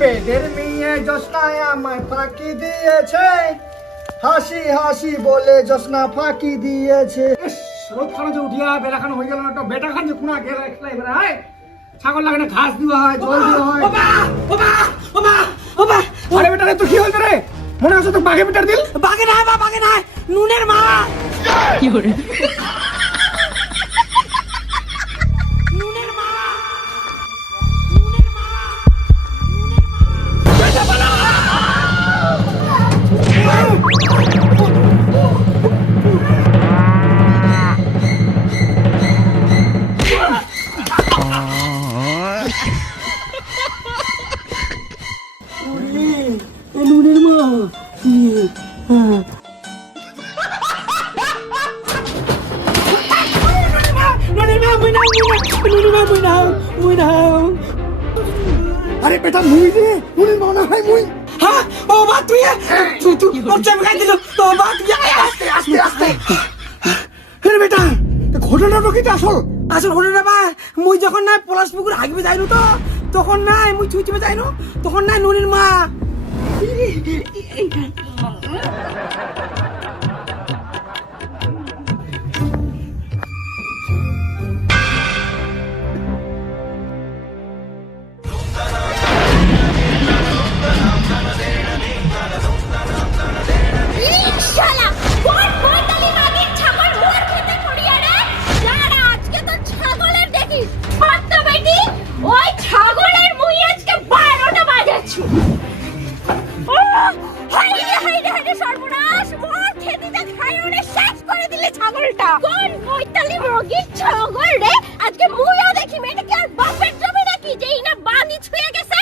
বেদের মেয়ে জোসনায় আমায় ফাঁকি দিয়েছে, হাসি হাসি বলে জোসনা ফাঁকি দিয়েছে। রোদ খানো যে উঠিয়া বেড়া খানো হয়ে গেল না, বেটা খান যে কোনা গেল একলা এবার হয় ছাগল লাগানে ঘাস দেওয়া হয়, জল দেওয়া হয়। আরে বেটা রে তুই কি হইছে রে? মনে হচ্ছে তো বাঘে বেটার দিল। বাঘে না বা বাঘে না, নুনের মা। কি করে নুনের মা, নুনের মা, নুনের মা। নুনের মা, আরে বেটা মুই রে, মুনির মনে হয় মুই। হ্যাঁ ও বা তুই ওর চাপ খাই দিল। ও বা তুই আস্তে আস্তে আস্তে। আরে বেটা ঘটনাটা কি আসল? আসল ঘটনা বা মুই যখন নাই পলাশ পুকুর হাগবে যাইনু তো তখন নাই মুই চুইচুমে যাইনু তখন নাই নুনির মা। শালা কোন বইতালি মাগির ছাগল মোর খেতে পড়িয়া রে, যারা আজকে তো ছাগলের দেখি সত্য বেটি, ওই ছাগলের মুই আজকে 12টা বাজাচ্ছি। ও হাইরে হাইরে হাইরে সর্বনাশ, মোর খেতিটা খাইওনে শেষ করে দিলে ছাগলটা। কোন বইতালি মাগির ছাগল রে, আজকে মুইও দেখি মেয়েটা কি আর বাপের জমি নাকি যে ইনা বানি ছুঁয়ে গেছে।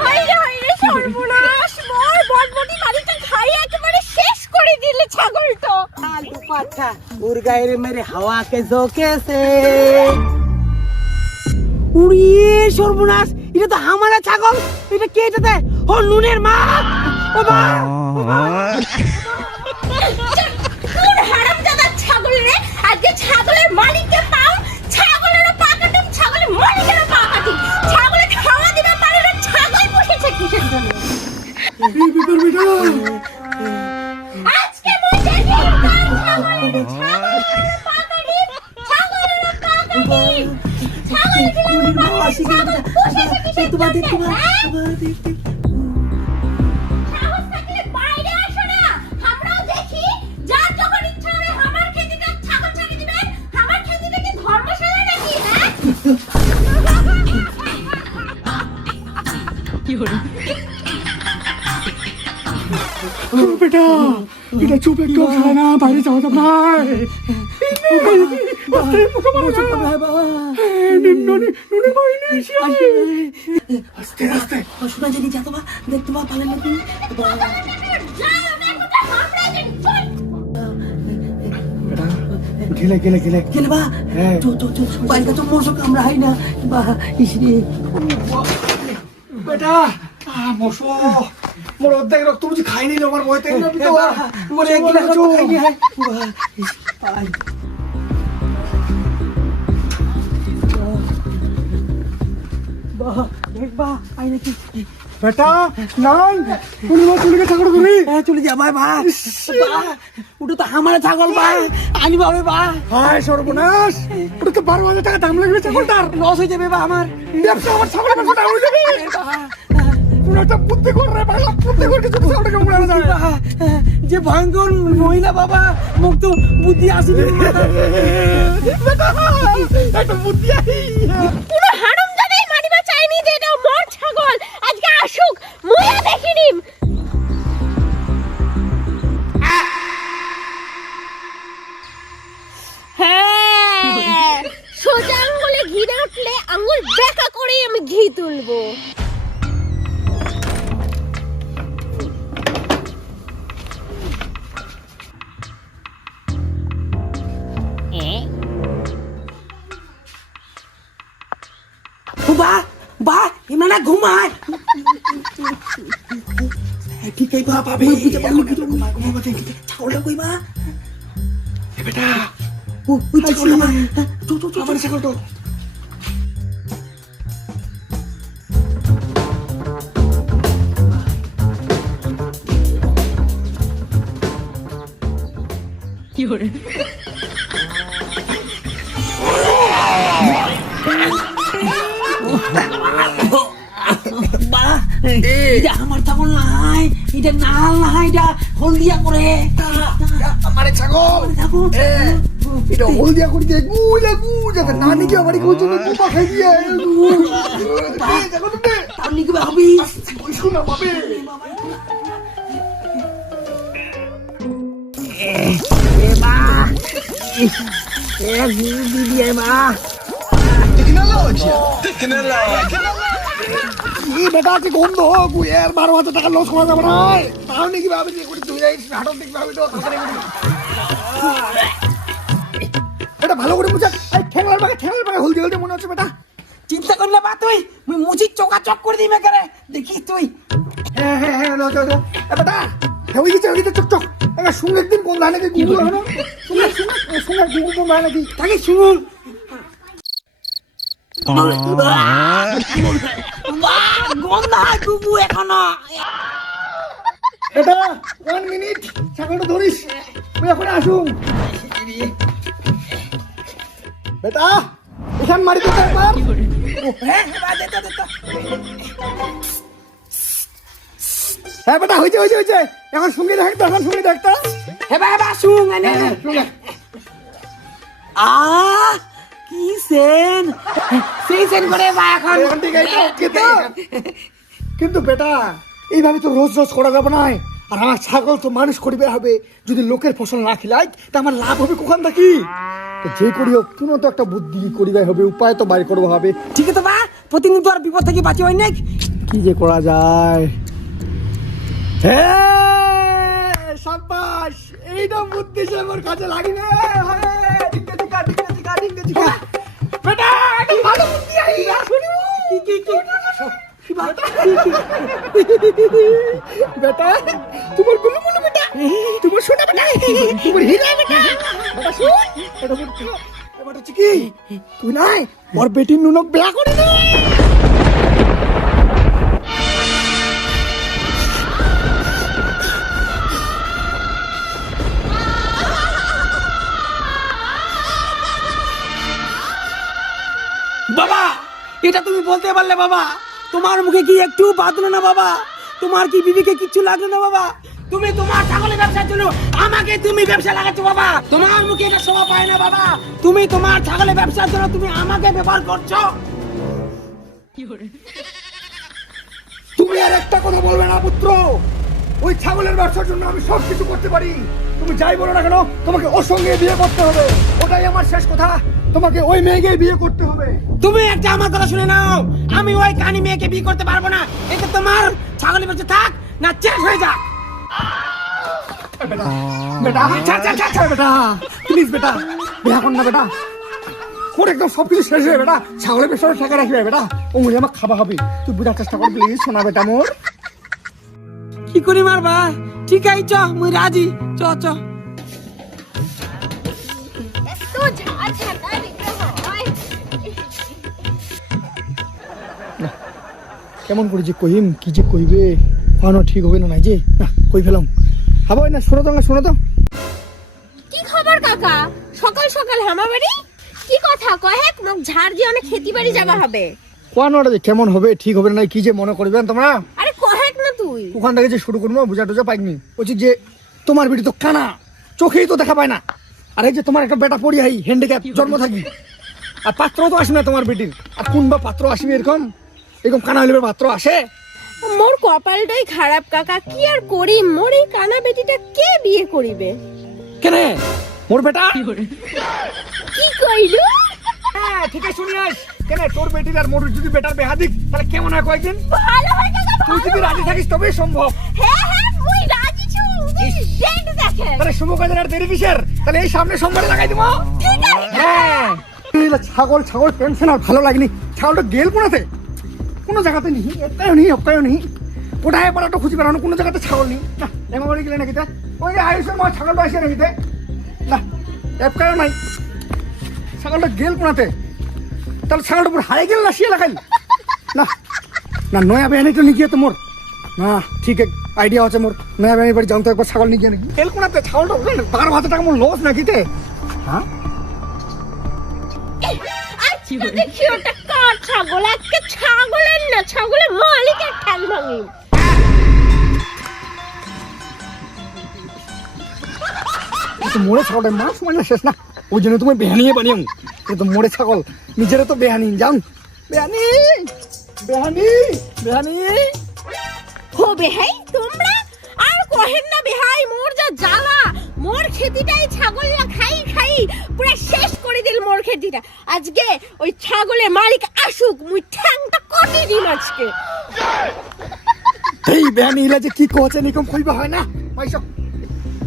হাইরে হাইরে সর্বনাশ, মোর বটবটি বাড়িটা খাই একেবারে শেষ করে দিলে ছাগলটা। আলু পাঠা উর গায়ে মেরে হাওয়া কে ঝোঁকেছে। উড়িয়ে সর্বনাশ, এটা তো আমারা ছাগল। এটা কে? এটাতে ও নুনের মা। ও বা কোন হারামজাদা ছাগল রে, আজকে ছাগলের মালিককে পাও, ছাগলেরও পা কাটুম, ছাগলের মালিকেরও পা কাটুম। ছাগলে খাওয়া দিবে পারে না, ছাগল পুষেছে কিসের জন্য? আজকে মই দেখি কার ছাগলের পা কাটি, ছাগলেরও পা কাটি। ছাগল ছিল না, ছাগল পুষেছে কিসের জন্য? সাহস থাকলে বাইরে আসো না, আমরাও দেখি। যার যখন ইচ্ছা হবে আমার খেতিটা ছাগল ছাড়ি দিবে। আমার খেতিটা কি ধর্মশালা নাকি? হ্যাঁ বেটা এটা চুপ একটু খায় না, বাইরে যাওয়া যাবে না। আস্তে আস্তে শোনা যদি যা তোমা দেখতে পা পালেন নাকি। গেলে গেলে গেলে গেলে বা হ্যাঁ। চো চো চো বাইরে তো মোর সব আমরা হাই না বা ইসরে। বেটা মশো মোর অর্ধেক রক্ত বুঝি খাইনি আমার বইতে মোরে এক গিলাস রক্ত খাইনি হাই বা দেখবা আই নাকি। বেটা নাই তুমি চলে গেছে ছাগল তুমি। হ্যাঁ চলে যা ভাই বা ওটা তো আমার ছাগল বা আনি পাবে বা। হায় সর্বনাশ, ওটা তো 12,000 টাকা দাম লাগবে ছাগলটার। লস হয়ে যাবে বা আমার ব্যবসা আমার ছাগলের ব্যবসাটা হয়ে যাবে। তুমি একটা বুদ্ধি কর রে ভাই, বুদ্ধি করে কিছু ছাগলটাকে উড়ানো যায়। যে ভয়ঙ্কর মহিলা বাবা মুখ তো বুদ্ধি আসেনি। বেটা একটা বুদ্ধি আই। পুরো হারামজাদাই মানিবা চাইনি যে এটা মোর ছাগল। আজকে আসুক, মুইও দেখিনি। হ্যাঁ, সোজা আঙ্গুলে ঘি না উঠলে আঙ্গুল বেঁকা করেই আমি ঘি তুলবো। বা বা ইমানা ঘুমায় ঠিক এই বা পাবে ছাগলটা কই বা বেটা ও ছাগলটা আমার ছাগলটা এটা আমার ছাগল নাই, এটা নাল নাই, এটা হলদিয়া করে আমারে ছাগল ছাগল। এটা হলদিয়া করে দিয়ে গুলা যাতে না নিকে আমারে কোন জন্য কোপা খাই দিয়ে ছাগল দে আপনি কি ভাবি ওই শোনা পাবে বেটা কি গন্ধ গুয়ের 12,000 টাকা লস করা যাবে না তাও নাকি ভাবে যে করে তুই যাইস হাটন দেখি ভাবে তো এটা ভালো করে বুঝা এই ঠেলার বাগে হলদি হলদি মনে হচ্ছে বেটা চিন্তা করলে বা তুই মুই মুচির চোকা চক করে দিবে করে দেখিস তুই। হ্যাঁ লো বেটা হয়ে গেছে চক এবার শুনে একদিন কোন ধানে কি গুলো হলো শুনে গুলো কোন ধানে কি তাকে শুনুন গন্ধা কুকু এখনো এটা 1 মিনিট ছাগলটা ধরিস তুই এখন আসুন বেটা এখান মারি তো একবার হ্যাঁ দে তো হ্যাঁ বেটা হয়েছে এখন সঙ্গে দেখতো হেবা শুন এনে সঙ্গে আ কি সেন সেই সেন করে বা এখন এখন ঠিক আছে কিন্তু বেটা এইভাবে তো রোজ করা যাবে না আর আমার ছাগল তো মানুষ করিবে হবে যদি লোকের ফসল না খিলাই তা আমার লাভ হবে কোখান থাকি তো যে করি হোক কোনো তো একটা বুদ্ধি করিবে হবে উপায় তো বাইর করবো হবে ঠিক আছে বা প্রতিদিন তো আর বিপদ থেকে বাঁচি হয় না কি যে করা যায় হ্যাঁ সাব্বাস এইটা বুদ্ধি সে আমার কাজে লাগিবে বেটা এটা ভালো বুদ্ধি আইলা শুনিও কি বেটা তোমার গুলো বেটা তোমার সোনা বেটা তোমার হীরা বেটা বেটা শুন এটা বুদ্ধি এবার হচ্ছে কি তুই নাই ওর বেটির নুনক বিয়া করে দে বাবা এটা তুমি বলতে পারলে বাবা তোমার মুখে কি একটু বাঁধলো না বাবা তোমার কি বিবিকে কিচ্ছু লাগলো না বাবা তুমি তোমার ছাগলের ব্যবসার জন্য আমাকে তুমি ব্যবসা লাগাচ্ছ বাবা তোমার মুখে এটা শোভা পায় না বাবা তুমি তোমার ছাগলের ব্যবসার জন্য তুমি আমাকে ব্যবহার করছো তুমি আর একটা কথা বলবে না পুত্র ওই ছাগলের ব্যবসার জন্য আমি সব কিছু করতে পারি তুমি যাই বলো না কেন তোমাকে ওর সঙ্গে বিয়ে করতে হবে ওটাই আমার শেষ কথা তোমাকে ওই মেয়েকে বিয়ে করতে হবে তুমি একটা আমার কথা শুনে নাও আমি ওই কানি মেয়েকে বিয়ে করতে পারবো না এটা তোমার ছাগলের ব্যবসা থাক না চেঞ্জ হয়ে যাক বেটা বেটা প্লিজ বেটা বিয়া কর না বেটা ওর একদম সবকিছু শেষ হয়ে বেটা ছাগলের পেছনে টাকা রাখবে বেটা ও মুড়ি আমার খাওয়া হবে তুই বোঝার চেষ্টা কর প্লিজ শোনা বেটা মোর কি করি মারবা ঠিক আছে চ মুই রাজি চ তো ঝাঁটা দিতে হয় কেমন করে যে কহিম কি যে কইবে কোনো ঠিক হবে না যে না কই ফেলাম হাবো না শোনো তো কি খবর কাকা সকাল সকাল হামাবাড়ি কি কথা কহেক মোক ঝাড় দিয়ে অনেক খেতি বাড়ি যাবা হবে কোয়ানোটা যে কেমন হবে ঠিক হবে না কি যে মনে করবেন তোমরা আরে কহেক না তুই ওখান থেকে যে শুরু করবো বুঝা টুজা পাইনি বলছি যে তোমার বেটি তো কানা চোখেই তো দেখা পায় না আর এই যে তোমার একটা বেটা পড়ি হাই হ্যান্ডিক্যাপ জন্ম থাকি আর পাত্র তো আসবে না তোমার বেটির আর কোন বা পাত্র আসবে এরকম কানা হইলে পাত্র আসে মোর কপালটাই খারাপ কাকা কি আর করি মোর এই কানা বেটিটা কে বিয়ে করিবে কেন মোর বেটা কি কইলু হ্যাঁ ঠিক আছে শুনিস কেন তোর বেটির আর মোর যদি বেটার বেহা দিক তাহলে কেমন হয় কয়েকদিন ভালো হয় কাকা তুই যদি রাজি থাকিস তবেই সম্ভব হ্যাঁ মুই রাজি ছু ডেট দেখে তাহলে শুভ কাজের আর দেরি কিসের তাহলে এই সামনে সোমবারে লাগাই দিব ঠিক আছে হ্যাঁ ছাগল পেনশন আর ভালো লাগেনি ছাগলটা গেল কোনো জায়গাতে নেই একটাও নেই ওটাই পাড়াটা খুঁজে বেড়ানো কোনো জায়গাতে ছাগল নেই না এমন বাড়ি গেলে নাকি ওই যে আয়ুষের মা ছাগলটা আসে নাকি না একটাও নাই ছাগলটা গেল তাহলে ছাগলটা পুরো হারিয়ে গেল না শিয়ে লাগাইল না না নয়া বেহানি তো নিয়ে তো মোর না ঠিক আইডিয়া আছে মোর মেয়া বেনি বাড়ি যাও তো একবার ছাগল নিয়ে গিয়ে নাকি তেল কোনাতে ছাগলটা 12,000 টাকা মোর লস নাকি তে হ্যাঁ আজকে দেখি ওটা কার ছাগল, আজকে ছাগলের না, ছাগলের মালিকের ঠ্যাং ভাঙি। তো মোড়ে ছাগলটা মাস মানে শেষ না, ওই জন্য তুমি বেহানিয়ে বানিয়ে তো মোড়ে ছাগল নিজেরা তো বেহানি যাও বেহানি বেহানি বেহানি হো বেহাই তোমরা আর কহেন না বেহাই, মোর যা জ্বালা, মোর খেতিটাই ছাগলরা খাই খাই পুরো শেষ করে দিল মোর খেতিটা। আজকে ওই ছাগলের মালিক আসুক, মুই ঠ্যাংটা কটি দিন আজকে। এই বেহানি ইলা যে কি কোচে নিকম কইবা হয় না পয়সা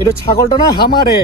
এটা ছাগলটা না আমারে